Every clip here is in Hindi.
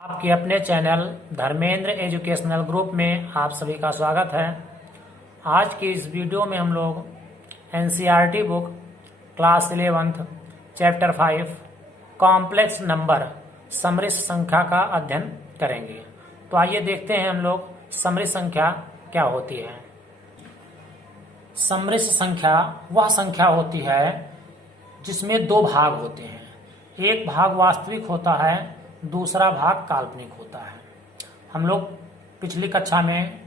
आपके अपने चैनल धर्मेंद्र एजुकेशनल ग्रुप में आप सभी का स्वागत है। आज की इस वीडियो में हम लोग NCERT book class 11th chapter 5 complex number समृद्ध संख्या का अध्ययन करेंगे। तो आइए देखते हैं हम लोग समृद्ध संख्या क्या होती है। समृद्ध संख्या वह संख्या होती है जिसमें दो भाग होते हैं, एक भाग वास्तविक होता है, दूसरा भाग काल्पनिक होता है। हम लोग पिछली कक्षा में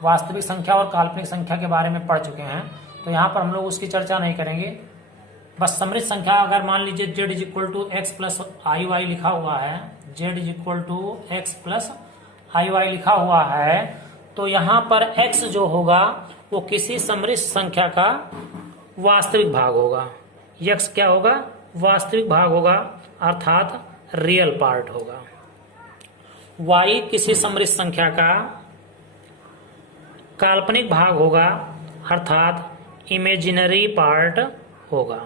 वास्तविक संख्या और काल्पनिक संख्या के बारे में पढ़ चुके हैं, तो यहाँ पर हम लोग उसकी चर्चा नहीं करेंगे। बस समृद्ध संख्या अगर मान लीजिए z is equal to x plus i y लिखा हुआ है, z is equal to x plus i y लिखा हुआ है, तो यहाँ पर x जो होगा वो किसी समृद्ध संख्या का वास्तविक भाग होगा। x क्या होगा? वास्तविक भाग होगा, अर्थात रियल पार्ट होगा। y किसी समृद्ध संख्या का काल्पनिक भाग होगा, अर्थात इमेजिनरी पार्ट होगा।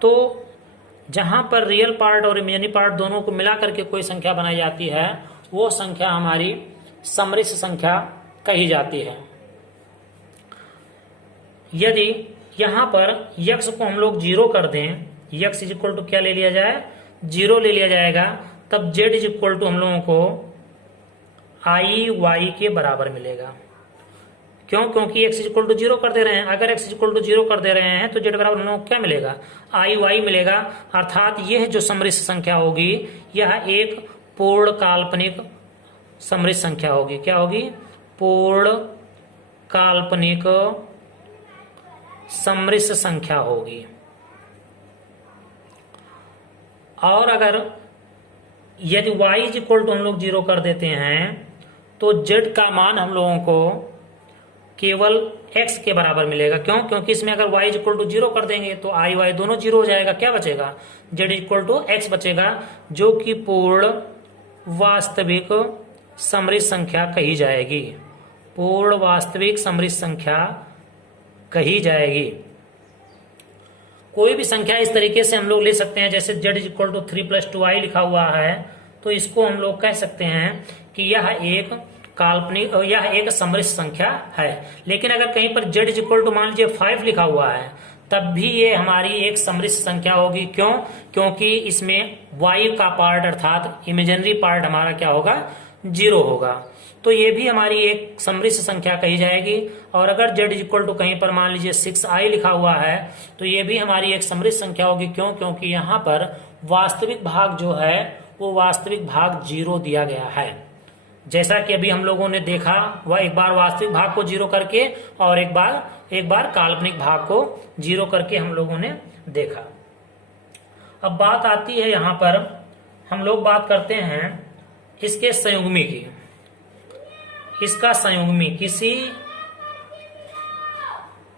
तो जहां पर रियल पार्ट और इमेजिनरी पार्ट दोनों को मिला करके कोई संख्या बनाई जाती है, वो संख्या हमारी समृद्ध संख्या कही जाती है। यदि यहां पर x को हम लोग 0 कर दें, x इज इक्वल टू क्या ले लिया जाए? 0 ले लिया जाएगा, तब z इज इक्वल टू हम लोगों को आई वाई के बराबर मिलेगा। क्यों? क्योंकि x इज इक्वल टू 0 कर दे रहे हैं। अगर x इज इक्वल टू 0 कर दे रहे हैं तो z बराबर हम लोगों को क्या मिलेगा? आई वाई मिलेगा। अर्थात यह जो समृद्ध संख्या होगी यह एक पूर्ण काल्पनिक समृद्ध संख्या होगी। क्या होगी? पूर्ण काल्पनिक समृद्ध संख्या होगी। और अगर यदि y इज इक्वल टू हम लोग 0 कर देते हैं तो z का मान हम लोगों को केवल x के बराबर मिलेगा। क्यों? क्योंकि इसमें अगर y इज इक्वल टू 0 कर देंगे तो i y दोनों 0 हो जाएगा। क्या बचेगा? z is equal to x बचेगा, जो कि पूर्ण वास्तविक समृद्ध संख्या कही जाएगी। पूर्ण वास्तविक समृद्ध संख्या कही जाएगी। कोई भी संख्या इस तरीके से हम लोग ले सकते हैं, जैसे z is equal to 3 plus 2i लिखा हुआ है, तो इसको हम लोग कह सकते हैं कि यह एक काल्पनिक, यह एक समृद्ध संख्या है। लेकिन अगर कहीं पर z इज इक्वल टू मान लीजिए 5 लिखा हुआ है, तब भी ये हमारी एक समृद्ध संख्या होगी। क्यों? क्योंकि इसमें y का पार्ट अर्थात इमेजिनरी पार्ट हमारा क्या होगा? 0 होगा। तो ये भी हमारी एक समृद्ध संख्या कही जाएगी। और अगर z इज इक्वल टू कहीं पर मान लीजिए 6i लिखा हुआ है, तो ये भी हमारी एक समृद्ध संख्या होगी। क्यों? क्योंकि यहाँ पर वास्तविक भाग जो है वो वास्तविक भाग 0 दिया गया है। जैसा कि अभी हम लोगों ने देखा, वह एक बार वास्तविक भाग को 0 करके और एक बार काल्पनिक भाग को 0 करके हम लोगों ने देखा। अब बात आती है, यहाँ पर हम लोग बात करते हैं इसके संयुग्मी की। इसका संयुग्मी, किसी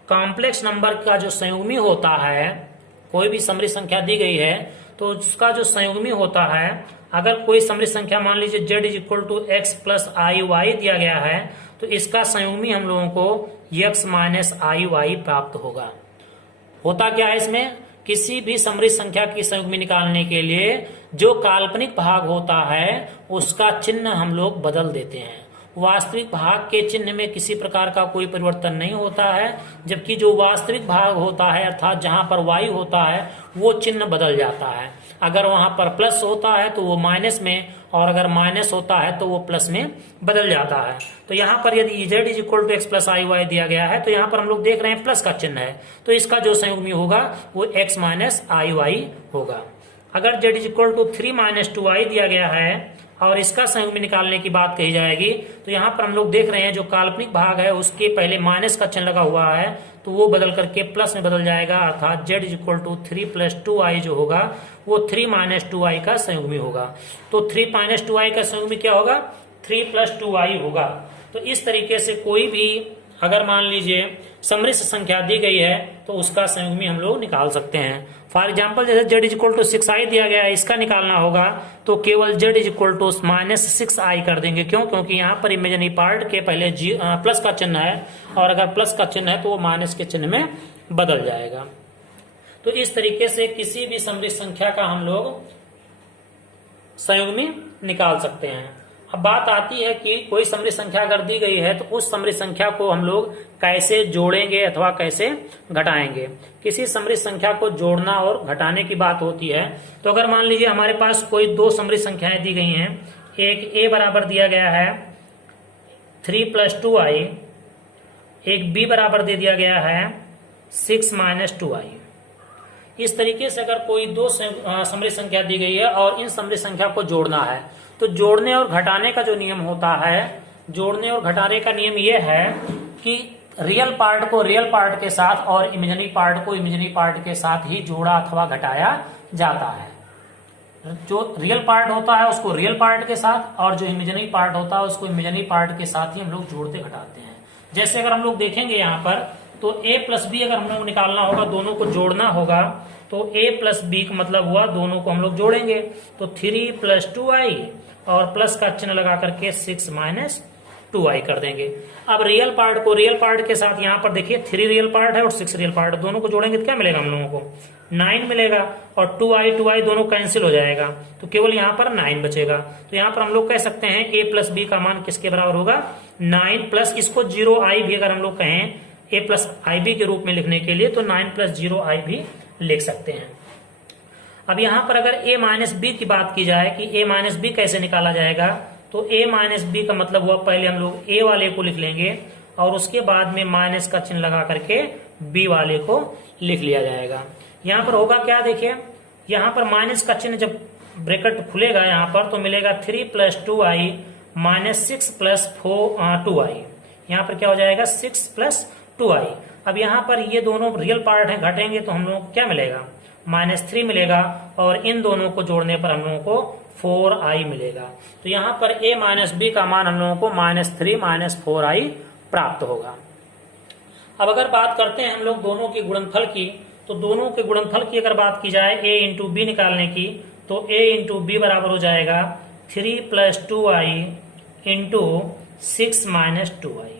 कॉम्प्लेक्स नंबर का जो संयुग्मी होता है, कोई भी समृद्ध संख्या दी गई है तो उसका जो संयुग्मी होता है, अगर कोई समृद्ध संख्या मान लीजिए z is equal to x plus i y दिया गया है, तो इसका संयुग्मी हम लोगों को x माइनस आई वाई प्राप्त होगा। होता क्या है इसमें? किसी भी समृद्ध संख्या की संयुग्मी निकालने के लिए जो काल्पनिक भाग होता है उसका चिन्ह हम लोग बदल देते हैं। वास्तविक भाग के चिन्ह में किसी प्रकार का कोई परिवर्तन नहीं होता है, जबकि जो वास्तविक भाग होता है अर्थात जहां पर y होता है वो चिन्ह बदल जाता है। अगर वहां पर प्लस होता है तो वो माइनस में, और अगर माइनस होता है तो वो प्लस में बदल जाता है। तो यहाँ पर यदि z is equal to x plus i y दिया गया है, तो यहाँ पर हम लोग देख रहे हैं प्लस का चिन्ह है, तो इसका जो संयुग्मी होगा वो x माइनस आई वाई होगा। अगर z is equal to 3 minus 2i दिया गया है और इसका संयुग्मी निकालने की बात कही जाएगी, तो यहाँ पर हम लोग देख रहे हैं जो काल्पनिक भाग है उसके पहले माइनस का चिन्ह लगा हुआ है, तो वो बदल करके प्लस में बदल जाएगा। अर्थात z is equal to 3 plus 2i जो होगा वो 3 माइनस 2i का संयुग्मी होगा। तो 3 माइनस 2i का संयुग्मी क्या होगा? 3 प्लस 2i होगा। तो इस तरीके से कोई भी अगर मान लीजिए समृद्ध संख्या दी गई है तो उसका संयुग्मी हम लोग निकाल सकते हैं। फॉर एग्जाम्पल जैसे z is equal to 6i दिया गया है, इसका निकालना होगा तो केवल z is equal to minus 6i कर देंगे। क्यों? क्योंकि यहाँ पर इमेजिनरी पार्ट के पहले प्लस का चिन्ह है, और अगर प्लस का चिन्ह है तो वो माइनस के चिन्ह में बदल जाएगा। तो इस तरीके से किसी भी समृद्ध संख्या का हम लोग संयुग्मी निकाल सकते हैं। अब बात आती है कि कोई समृद्ध संख्या अगर दी गई है तो उस समृद्ध संख्या को हम लोग कैसे जोड़ेंगे अथवा कैसे घटाएंगे। किसी समृद्ध संख्या को जोड़ना और घटाने की बात होती है। तो अगर मान लीजिए हमारे पास कोई दो समृद्ध संख्याएं दी गई हैं, एक a बराबर दिया गया है 3 + 2i, एक b बराबर दे दिया गया है 6 - 2i। इस तरीके से अगर कोई दो समृद्ध संख्या दी गई है और इन समृद्ध संख्या को जोड़ना है, तो जोड़ने और घटाने का जो नियम होता है, जोड़ने और घटाने का नियम यह है कि रियल पार्ट को रियल पार्ट के साथ और इमेजिनरी पार्ट को इमेजिनरी पार्ट के साथ ही जोड़ा अथवा घटाया जाता है। जो रियल पार्ट होता है उसको रियल पार्ट के साथ और जो इमेजिनरी पार्ट होता है उसको इमेजिनरी पार्ट के साथ ही हम लोग जोड़ते घटाते हैं। जैसे अगर हम लोग देखेंगे यहाँ पर, तो a + b अगर हम लोग निकालना होगा, दोनों को जोड़ना होगा, तो a + b का मतलब हुआ दोनों को हम लोग जोड़ेंगे, तो 3 + 2i और प्लस का चिन्ह लगा करके 6 - 2i कर देंगे। अब रियल पार्ट को रियल पार्ट के साथ यहाँ पर देखिए 3 रियल पार्ट है और 6 रियल पार्ट, दोनों को जोड़ेंगे तो क्या मिलेगा हम लोगों को 9 मिलेगा, और 2i दोनों कैंसिल हो जाएगा, तो केवल यहाँ पर 9 बचेगा। तो यहाँ पर हम लोग कह सकते हैं a + b का मान किसके बराबर होगा 9 प्लस इसको 0i भी अगर हम लोग कहें a + ib के रूप में लिखने के लिए, तो 9 + 0i भी लिख सकते हैं। अब यहाँ पर अगर a - b की बात की जाए कि a - b कैसे निकाला जाएगा, तो a - b का मतलब हुआ पहले हम लोग a वाले को लिख लेंगे और उसके बाद में माइनस का चिन्ह लगा करके b वाले को लिख लिया जाएगा। यहाँ पर होगा क्या, देखिए यहाँ पर माइनस का चिन्ह जब ब्रैकेट खुलेगा यहाँ पर, तो मिलेगा 3 + 2i - 6 + 2i। यहाँ पर क्या हो जाएगा 6 + 2i। अब यहाँ पर ये दोनों रियल पार्ट हैं, घटेंगे तो हम लोगों को क्या मिलेगा -3 मिलेगा, और इन दोनों को जोड़ने पर हम लोगों को 4i मिलेगा। तो यहाँ पर a - b का मान हम लोगों को -3 - 4i प्राप्त होगा। अब अगर बात करते हैं हम लोग दोनों के गुणनफल की, तो दोनों के गुणनफल की अगर बात की जाए a × b निकालने की, तो a × b बराबर हो जाएगा 3 + 2i × 6 - 2i।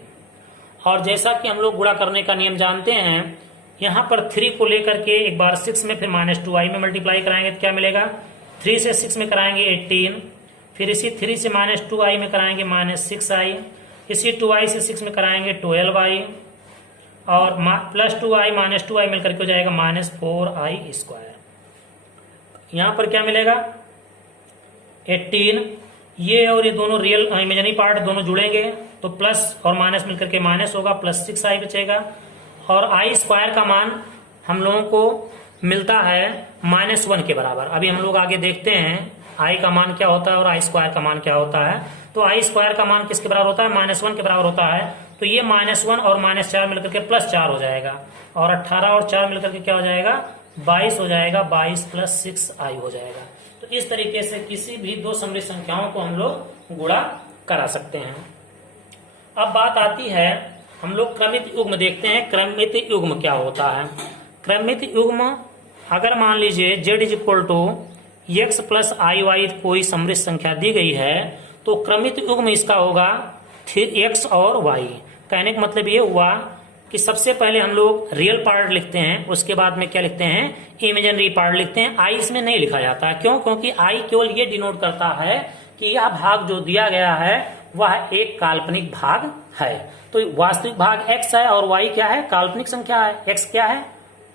और जैसा कि हम लोग गुणा करने का नियम जानते हैं, यहाँ पर 3 को लेकर के एक बार 6 में फिर -2i में मल्टीप्लाई कराएंगे तो क्या मिलेगा, 3 से 6 में कराएंगे 18, फिर इसी 3 से -2i में कराएंगे -6i, इसी 2i से 6 में कराएंगे 12i, और +2i -2i मिलकर के हो जाएगा -4i²। यहाँ पर क्या मिलेगा 18, ये और ये दोनों रियल इमेजिनरी पार्ट दोनों जुड़ेंगे तो प्लस और माइनस मिलकर के माइनस होगा, +6i बचेगा, और i² का मान हम लोगों को मिलता है -1 के बराबर। अभी हम लोग आगे देखते हैं i का मान क्या होता है और i² का मान क्या होता है। तो i² का मान किसके बराबर होता है -1 के बराबर होता है, तो ये -1 और -4 मिलकर के +4 हो जाएगा, और 18 और 4 मिलकर के क्या हो जाएगा 22 हो जाएगा, 22 + 6i हो जाएगा। तो इस तरीके से किसी भी दो समृद्ध संख्याओं को हम लोग गुणा करा सकते हैं। अब बात आती है, हम लोग क्रमित युग्म देखते हैं। क्रमित युग्म क्या होता है? क्रमित युग्म, अगर मान लीजिए z = x + iy कोई समृद्ध संख्या दी गई है, तो क्रमित युग्म इसका होगा x और y। कहने का मतलब ये हुआ कि सबसे पहले हम लोग रियल पार्ट लिखते हैं, उसके बाद में क्या लिखते हैं इमेजिनरी पार्ट लिखते हैं। i इसमें नहीं लिखा जाता है, क्यों? क्योंकि i केवल ये डिनोट करता है कि यह भाग जो दिया गया है वह एक काल्पनिक भाग है। तो वास्तविक भाग x है और y क्या है, काल्पनिक संख्या है। x क्या है,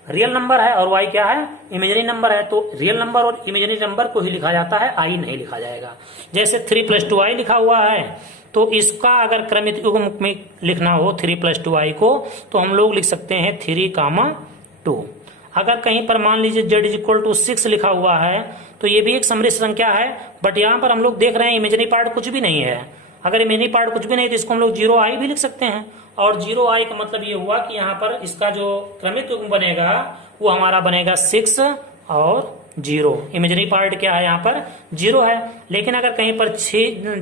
रियल नंबर है, और y क्या है, इमेजिनरी नंबर है। तो रियल नंबर और इमेजिनरी नंबर को ही लिखा जाता है, i नहीं लिखा जाएगा। जैसे 3 + 2i लिखा हुआ है, तो इसका अगर क्रमित युग्म में लिखना हो 3 + 2i को, तो हम लोग लिख सकते हैं 3, 2। अगर कहीं पर मान लीजिए z = 6 लिखा हुआ है, तो ये भी एक समृद्ध संख्या है, बट यहाँ पर हम लोग देख रहे हैं इमेजिनरी पार्ट कुछ भी नहीं है। अगर इमेजिनरी पार्ट कुछ भी नहीं तो इसको हम लोग 0i भी लिख सकते हैं, और 0i का मतलब ये हुआ कि यहाँ पर इसका जो क्रमित युग्म बनेगा वो हमारा बनेगा 6 और 0। इमेजिनरी पार्ट क्या है, यहाँ पर 0 है। लेकिन अगर कहीं पर z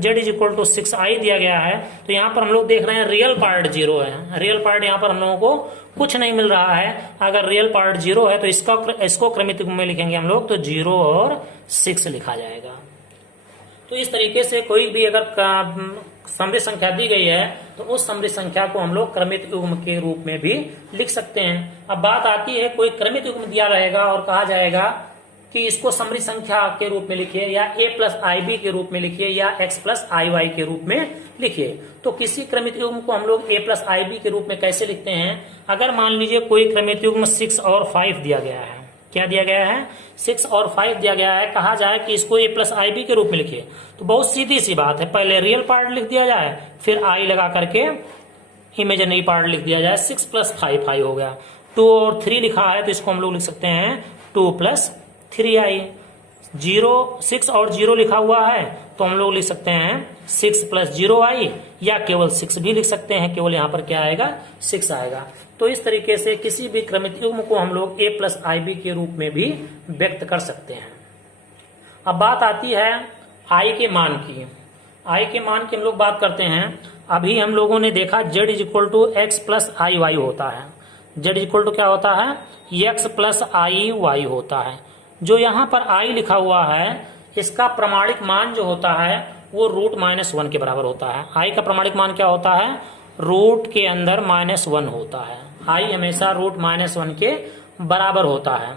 = 6i दिया गया है, तो यहाँ पर हम लोग देख रहे हैं रियल पार्ट 0 है। रियल पार्ट यहाँ पर हम लोगों को कुछ नहीं मिल रहा है। अगर रियल पार्ट 0 है तो इसको क्रमित युग्म में लिखेंगे हम लोग, तो 0 और 6 लिखा जाएगा। तो इस तरीके से कोई भी अगर समृद्ध संख्या दी गई है तो उस समृद्ध संख्या को हम लोग क्रमित युग्म के रूप में भी लिख सकते हैं। अब बात आती है, कोई क्रमित युग्म दिया रहेगा और कहा जाएगा कि इसको समरी संख्या के रूप में लिखिए, या a प्लस आई बी के रूप में लिखिए, या x प्लस आई वाई के रूप में लिखिए। तो किसी क्रमित युग्म को हम लोग a प्लस आई बी के रूप में कैसे लिखते हैं? अगर मान लीजिए कोई क्रमित युग्म 6 और 5 दिया गया है, क्या दिया गया है? 6 और 5 दिया गया है, कहा जाए कि इसको a प्लस आई बी के रूप में लिखिए, तो बहुत सीधी सी बात है, पहले रियल पार्ट लिख दिया जाए, फिर आई लगा करके इमेजिनरी पार्ट लिख दिया जाए। 6 प्लस 5 हो गया। 2 और 3 लिखा है तो इसको हम लोग लिख सकते हैं 2 प्लस 3i। 6 और 0 लिखा हुआ है तो हम लोग लिख सकते हैं 6 प्लस 0i, या केवल 6 भी लिख सकते हैं, केवल यहाँ पर क्या आएगा? 6 आएगा। तो इस तरीके से किसी भी क्रमित युग्म को हम लोग a प्लस आई बी के रूप में भी व्यक्त कर सकते हैं। अब बात आती है i के मान की। i के मान की हम लोग बात करते हैं। अभी हम लोगों ने देखा z is equal to x plus i y होता है। z इज इक्वल टू क्या होता है? x प्लस आई वाई होता है। जो यहाँ पर i लिखा हुआ है, इसका प्रमाणिक मान जो होता है वो √-1 के बराबर होता है। i का प्रमाणिक मान क्या होता है? रूट के अंदर -1 होता है। i हमेशा √-1 के बराबर होता है।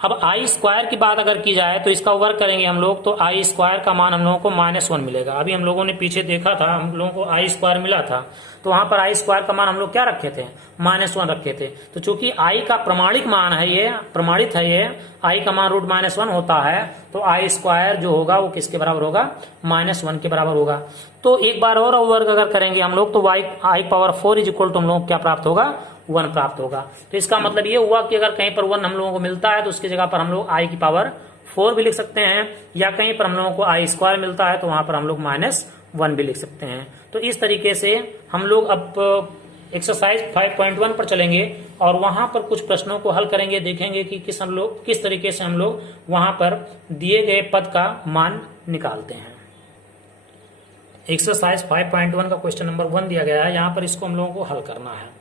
अब आई स्क्वायर की बात अगर की जाए तो इसका वर्ग करेंगे हम लोग, तो आई स्क्वायर का मान हम लोगों को -1 मिलेगा। अभी हम लोगों ने पीछे देखा था, हम लोगों को आई स्क्वायर मिला था, तो वहां पर आई स्क्वायर का मान हम लोग क्या रखे थे? -1 रखे थे। तो चूंकि आई का प्रमाणिक मान है, ये प्रमाणित है, ये आई का मान √-1 होता है, तो आई स्क्वायर जो होगा वो किसके बराबर होगा? -1 के बराबर होगा। तो एक बार और वर्ग अगर करेंगे हम लोग, तो आई पावर 4 इज इक्वल टू हम लोग क्या प्राप्त होगा? 1 प्राप्त होगा। तो इसका मतलब ये हुआ कि अगर कहीं पर 1 हम लोगों को मिलता है तो उसकी जगह पर हम लोग आई की पावर 4 भी लिख सकते हैं, या कहीं पर हम लोगों को आई स्क्वायर मिलता है तो वहां पर हम लोग -1 भी लिख सकते हैं। तो इस तरीके से हम लोग अब एक्सरसाइज 5.1 पर चलेंगे और वहां पर कुछ प्रश्नों को हल करेंगे, देखेंगे कि किस तरीके से हम लोग वहां पर दिए गए पद का मान निकालते हैं। एक्सरसाइज 5.1 का क्वेश्चन नंबर 1 दिया गया है, यहाँ पर इसको हम लोगों को हल करना है।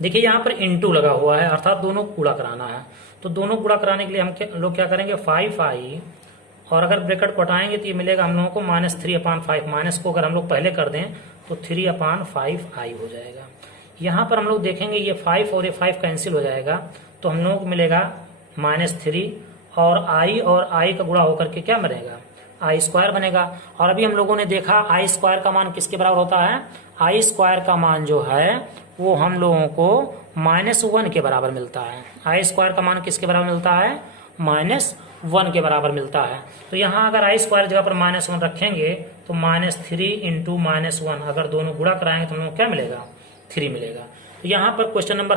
देखिए यहाँ पर * लगा हुआ है, अर्थात दोनों गुणा कराना है। तो दोनों गुणा कराने के लिए हम लोग क्या करेंगे? 5i, और अगर ब्रैकेट को हटाएंगे तो ये मिलेगा हम लोगों को -3/5। माइनस को अगर हम लोग पहले कर दें तो 3/5i हो जाएगा। यहाँ पर हम लोग देखेंगे ये 5 और ये 5 कैंसिल हो जाएगा, तो हम लोगों को मिलेगा -3, और i का गुणा होकर के क्या बनेगा? आई स्क्वायर बनेगा। और अभी हम लोगों ने देखा आई स्क्वायर का मान किसके बराबर होता है? आई स्क्वायर का मान जो है वो हम लोगों को -1 के बराबर मिलता है। आई स्क्वायर का मान किसके बराबर मिलता है? -1 के बराबर मिलता है। तो यहाँ अगर आई स्क्वायर जगह पर -1 रखेंगे तो -3 × -1, अगर दोनों गुणा कराएंगे तो हम लोग क्या मिलेगा? 3 मिलेगा। तो यहाँ पर क्वेश्चन नंबर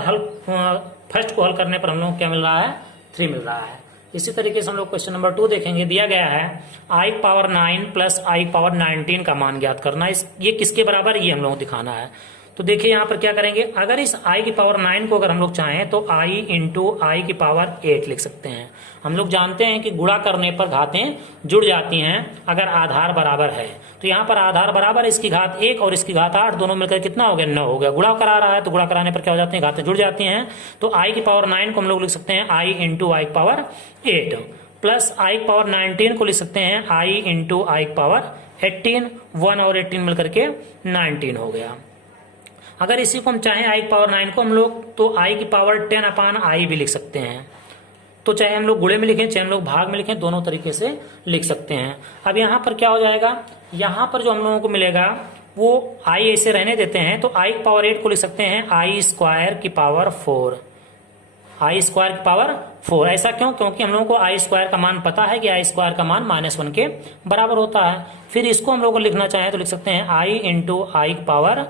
फर्स्ट को हल करने पर हम लोग क्या मिल रहा है? 3 मिल रहा है। इसी तरीके से हम लोग क्वेश्चन नंबर 2 देखेंगे। दिया गया है i power 9 plus i power 19 का मान ज्ञात करना। ये किसके बराबर, ये हम लोग दिखाना है। तो देखिए यहाँ पर क्या करेंगे, अगर इस i की पावर 9 को अगर हम लोग चाहें तो i × i की पावर 8 लिख सकते हैं। हम लोग जानते हैं कि गुणा करने पर घातें जुड़ जाती हैं अगर आधार बराबर है। तो यहाँ पर आधार बराबर है, इसकी घात 1 और इसकी घात 8, दोनों मिलकर कितना हो गया? 9 हो गया। गुणा करा रहा है तो गुणा कराने पर क्या हो जाते हैं? घातें जुड़ जाती हैं। तो i की पावर 9 को हम लोग लिख सकते हैं i × i की पावर 8, प्लस i की पावर 19 को लिख सकते हैं i × i की पावर 18। 1 और 18 मिलकर के 19 हो गया। अगर इसी को हम चाहें i की पावर 9 को हम लोग, तो i की पावर 10/i भी लिख सकते हैं। तो चाहे हम लोग गुणे में लिखें, चाहे हम लोग भाग में लिखें, दोनों तरीके से लिख सकते हैं। अब यहाँ पर क्या हो जाएगा? यहाँ पर जो हम लोगों को मिलेगा वो i ऐसे रहने देते हैं, तो i की पावर 8 को लिख सकते हैं i स्क्वायर की पावर 4। i स्क्वायर की पावर 4, ऐसा क्यों? क्योंकि हम लोगों को i स्क्वायर का मान पता है कि i स्क्वायर का मान -1 के बराबर होता है। फिर इसको हम लोग को लिखना चाहें तो लिख सकते हैं i × i की पावर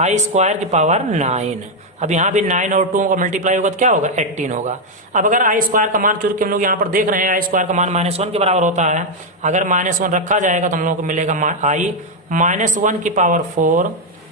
i स्क्वायर की पावर 9। अब यहाँ भी 9 और 2 का मल्टीप्लाई होगा तो क्या होगा? 18 होगा। अब अगर i स्क्वायर का मान चूंकि हम लोग यहाँ पर देख रहे हैं i स्क्वायर का मान -1 के बराबर होता है, अगर -1 रखा जाएगा तो हम लोगों को मिलेगा i -1 की पावर 4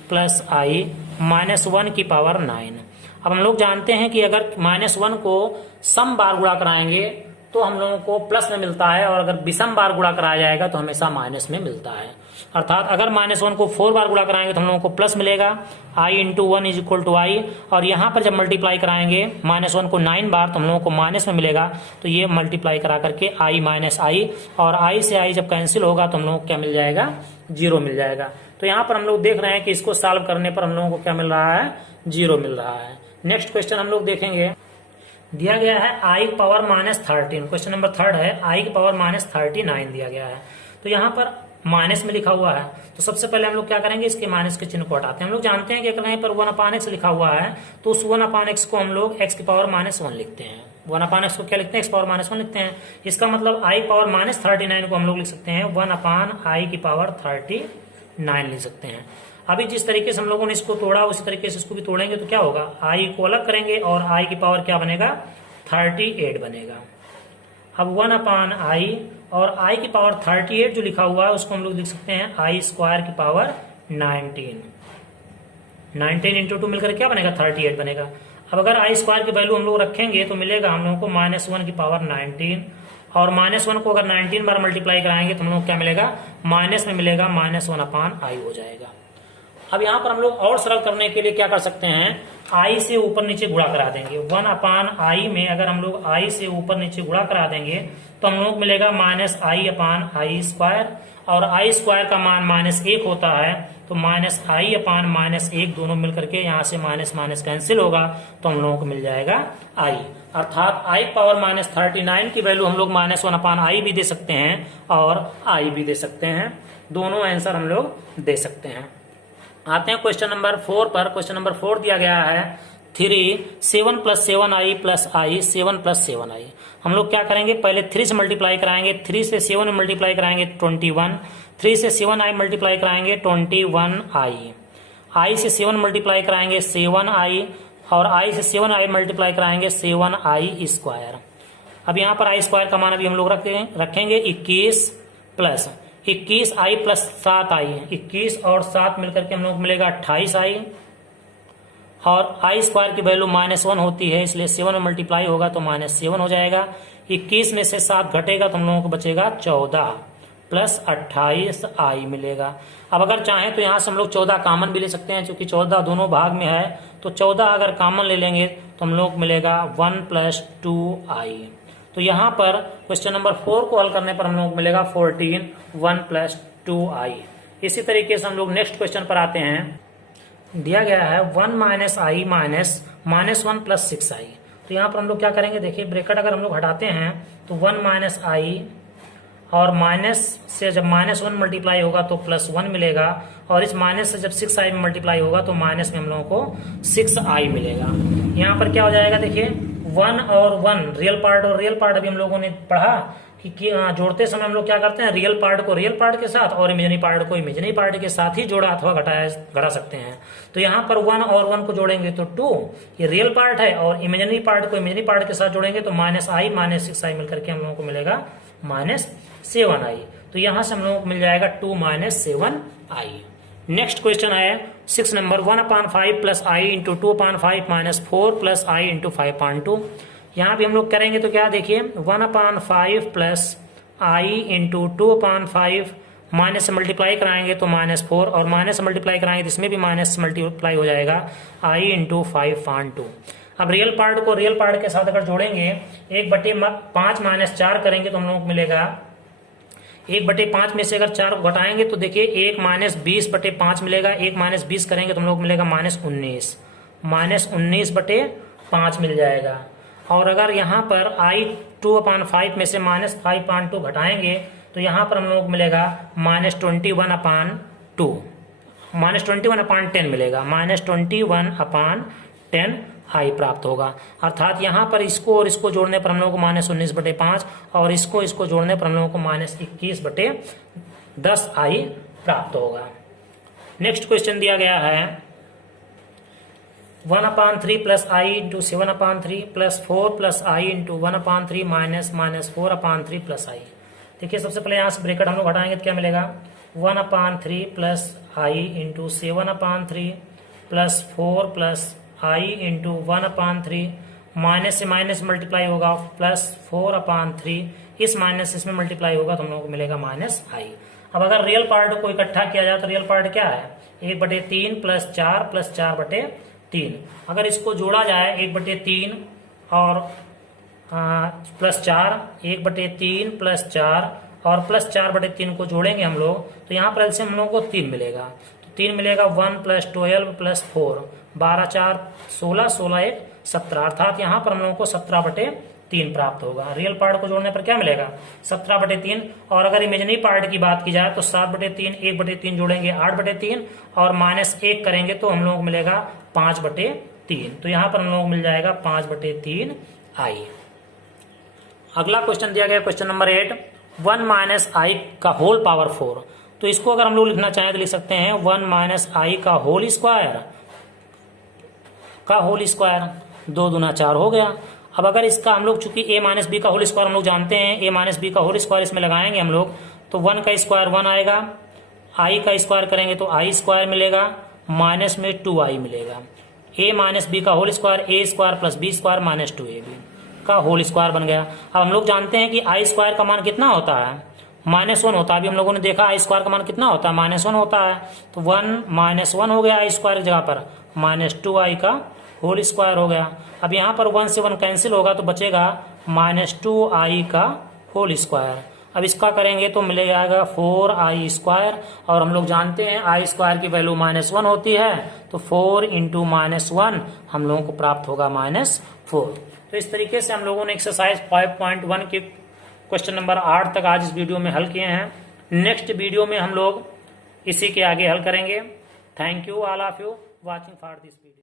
प्लस i -1 की पावर 9। अब हम लोग जानते हैं कि अगर -1 को सम बार गुणा कराएंगे तो हम लोगों को प्लस में मिलता है, और अगर विषम बार गुणा कराया जाएगा तो हमेशा माइनस में मिलता है। अर्थात अगर -1 को 4 बार गुणा कराएंगे तो हम लोगों को प्लस मिलेगा, i × 1 is equal to i, और यहाँ पर जब मल्टीप्लाई कराएंगे -1 को 9 बार तो हम लोगों को माइनस में मिलेगा। तो ये मल्टीप्लाई करा करके i -i, और i से i जब कैंसिल होगा तो हम लोगों को क्या मिल जाएगा? 0 मिल जाएगा। तो यहाँ पर हम लोग देख रहे हैं कि इसको सॉल्व करने पर हम लोगों को क्या मिल रहा है? 0 मिल रहा है। नेक्स्ट क्वेश्चन हम लोग देखेंगे। दिया गया है आई की पावर -13, क्वेश्चन नंबर 3 है, आई की पावर -39 दिया गया है। तो यहाँ पर माइनस में लिखा हुआ है, तो सबसे पहले हम लोग क्या करेंगे, इसके माइनस के चिन्ह को हटाते हैं। हम लोग जानते हैं कि अगर यहाँ पर 1/x लिखा हुआ है तो उस 1/x को हम लोग x की पावर -1 लिखते हैं। 1/x को क्या लिखते हैं, x पावर -1 लिखते हैं। इसका मतलब आई पावर -39 को हम लोग लिख सकते हैं 1/i की पावर 39 लिख सकते हैं। अभी जिस तरीके से हम लोगों ने इसको तोड़ा उसी तरीके से इसको भी तोड़ेंगे तो क्या होगा, आई को अलग करेंगे और आई की पावर क्या बनेगा, 38 बनेगा। अब 1/i और i की पावर 38 जो लिखा हुआ है उसको हम लोग लिख सकते हैं i² की पावर 19 इंटू 2 मिलकर क्या बनेगा, 38 बनेगा। अब अगर i² की वैल्यू हम लोग रखेंगे तो मिलेगा हम लोगों को -1 की पावर 19, और -1 को अगर 19 बार मल्टीप्लाई कराएंगे तो हम लोग क्या मिलेगा, माइनस में मिलेगा -1/i हो जाएगा। अब यहाँ पर हम लोग और सरल करने के लिए क्या कर सकते हैं, i से ऊपर नीचे गुणा करा देंगे। 1/i में अगर हम लोग i से ऊपर नीचे गुणा करा देंगे तो हम लोग मिलेगा -i/i², और i² का मान -1 होता है, तो -i/-1 दोनों मिलकर के यहाँ से माइनस माइनस कैंसिल होगा, तो हम लोगों को मिल जाएगा i। अर्थात i पावर -39 की वैल्यू हम लोग -1/i भी दे सकते हैं और i भी दे सकते हैं, दोनों आंसर हम लोग दे सकते हैं। आते हैं क्वेश्चन नंबर 4 पर। क्वेश्चन नंबर 4 दिया गया है 3 7 + 7i + i 7 + 7i। हम लोग क्या करेंगे, पहले 3 से मल्टीप्लाई कराएंगे, 3 से 7 में मल्टीप्लाई कराएंगे 21, 3 से 7i मल्टीप्लाई कराएंगे 21i, i से 7 मल्टीप्लाई कराएंगे 7i, और i से 7i मल्टीप्लाई कराएंगे 7i²। अब यहाँ पर i² का मान अभी हम लोग रखेंगे 21 + 21i + 7i, 21 और 7 मिलकर के हम लोग मिलेगा 28i, और i² की वैल्यू -1 होती है इसलिए 7 में मल्टीप्लाई होगा तो -7 हो जाएगा। 21 में से 7 घटेगा तो हम लोगों को बचेगा 14 + 28i मिलेगा। अब अगर चाहें तो यहाँ से हम लोग 14 कॉमन भी ले सकते हैं, क्योंकि 14 दोनों भाग में है, तो 14 अगर कॉमन ले लेंगे तो हम लोग मिलेगा 1 + 2i। तो यहाँ पर क्वेश्चन नंबर 4 को हल करने पर हम लोग मिलेगा 14 1 + 2i। इसी तरीके से हम लोग नेक्स्ट क्वेश्चन पर आते हैं। दिया गया है 1 - i -1 + 6i। तो यहाँ पर हम लोग क्या करेंगे, देखिए ब्रैकेट अगर हम लोग हटाते हैं तो 1 - i, और माइनस से जब -1 मल्टीप्लाई होगा तो +1 मिलेगा, और इस माइनस से जब 6i में मल्टीप्लाई होगा तो माइनस में हम लोगों को 6i मिलेगा। यहाँ पर क्या हो जाएगा, देखिए 1 और 1 रियल पार्ट और रियल पार्ट अभी हम लोगों ने पढ़ा कि जोड़ते समय हम लोग क्या करते हैं, रियल पार्ट को रियल पार्ट के साथ और इमेजिनरी पार्ट को इमेजिनरी पार्ट के साथ ही जोड़ा अथवा घटा सकते हैं। तो यहाँ पर 1 और 1 को जोड़ेंगे तो 2, ये रियल पार्ट है, और इमेजिनरी पार्ट को इमेजिनरी पार्ट के साथ जोड़ेंगे तो -i - 6i मिलकर के हम लोगों को मिलेगा -7i। तो यहाँ से हम लोगों को मिल जाएगा 2 - 7i। नेक्स्ट क्वेश्चन है 6 नंबर 1/5 + i × 2/5 - 4 + i × 5.2। यहाँ भी हम लोग करेंगे तो क्या, देखिए 1/5 + i × 2/5 माइनस से मल्टीप्लाई कराएंगे तो -4, और माइनस से मल्टीप्लाई कराएंगे तो इसमें भी माइनस से मल्टीप्लाई हो जाएगा i × 5.2। अब रियल पार्ट को रियल पार्ट के साथ अगर जोड़ेंगे 1/5 - 4 करेंगे तो हम लोग को मिलेगा 1/5 में से अगर 4 को घटाएंगे तो देखिए 1 - 20/5 मिलेगा, 1 - 20 करेंगे तो हम लोग को मिलेगा -19, -19/5 मिल जाएगा। और अगर यहाँ पर i 2/5 में से -5.2 घटाएंगे तो यहाँ पर हम लोग को मिलेगा -21/2, -21/10 मिलेगा, -21/10 i प्राप्त होगा। अर्थात यहाँ पर इसको और इसको जोड़ने पर हम लोगों को -19/5 और इसको जोड़ने पर हम लोगों को -21/10i प्राप्त होगा। नेक्स्ट क्वेश्चन दिया गया है 1/3 + i × 7/3 + 4 + i × 1/3 - 4/3 + i। देखिए सबसे पहले यहाँ से ब्रैकेट हम लोग हटाएंगे तो क्या मिलेगा, 1/3 + i × 7/3 + 4 + i × 1/3, माइनस से माइनस मल्टीप्लाई होगा +4/3, इस माइनस से इसमें मल्टीप्लाई होगा तो हम लोगों को मिलेगा -i। अब अगर रियल पार्ट को इकट्ठा किया जाए तो रियल पार्ट क्या है, 1/3 + 4 + 4/3। अगर इसको जोड़ा जाए 1/3 और +4, 1/3 + 4 और +4/3 को जोड़ेंगे हम लोग तो यहाँ पर एलसीएम हम लोगों को 3 मिलेगा। तो 3 मिलेगा, 1 + 12 + 4, 12 × 4 = 16, 16 × 1 17, अर्थात यहाँ पर हम लोगों को 17/3 प्राप्त होगा। रियल पार्ट को जोड़ने पर क्या मिलेगा? 17/3। और अगर इमेजिनरी पार्ट की बात की जाए तो 7/3, 1/3 जोड़ेंगे 8/3 और -1 करेंगे तो हम लोग को मिलेगा 5/3। तो यहाँ पर हम लोग मिल जाएगा 5/3 i। अगला क्वेश्चन दिया गया क्वेश्चन नंबर 8, 1 - i का होल पावर 4। तो इसको अगर हम लोग लिखना चाहें तो लिख सकते हैं 1 - i का होल स्क्वायर का होल स्क्वायर, 2 दूना 4 हो गया। अब अगर इसका हम लोग चूंकि a - b का होल स्क्वायर हम लोग जानते हैं, a - b का होल स्क्वायर इसमें लगाएंगे हम लोग तो 1 का स्क्वायर 1 आएगा, i का स्क्वायर करेंगे तो i स्क्वायर मिलेगा, माइनस में 2i मिलेगा। a - b का whole square a square plus b square minus 2ab का होल स्क्वायर बन गया। अब हम लोग जानते हैं कि i स्क्वायर का मान कितना होता है? -1 होता है। अभी हम लोगों ने देखा i स्क्वायर का मान कितना होता है? -1 होता है। तो 1 - 1 हो गया i स्क्वायर की जगह पर, -2i का होल स्क्वायर हो गया। अब यहाँ पर 1 से 1 कैंसिल होगा तो बचेगा -2i का होल स्क्वायर। अब इसका करेंगे तो मिल जाएगा 4i स्क्वायर, और हम लोग जानते हैं i स्क्वायर की वैल्यू -1 होती है, तो 4 × -1 हम लोगों को प्राप्त होगा -4। तो इस तरीके से हम लोगों ने एक्सरसाइज 5.1 के क्वेश्चन नंबर 8 तक आज इस वीडियो में हल किए हैं। नेक्स्ट वीडियो में हम लोग इसी के आगे हल करेंगे। Thank you all of you watching for this video.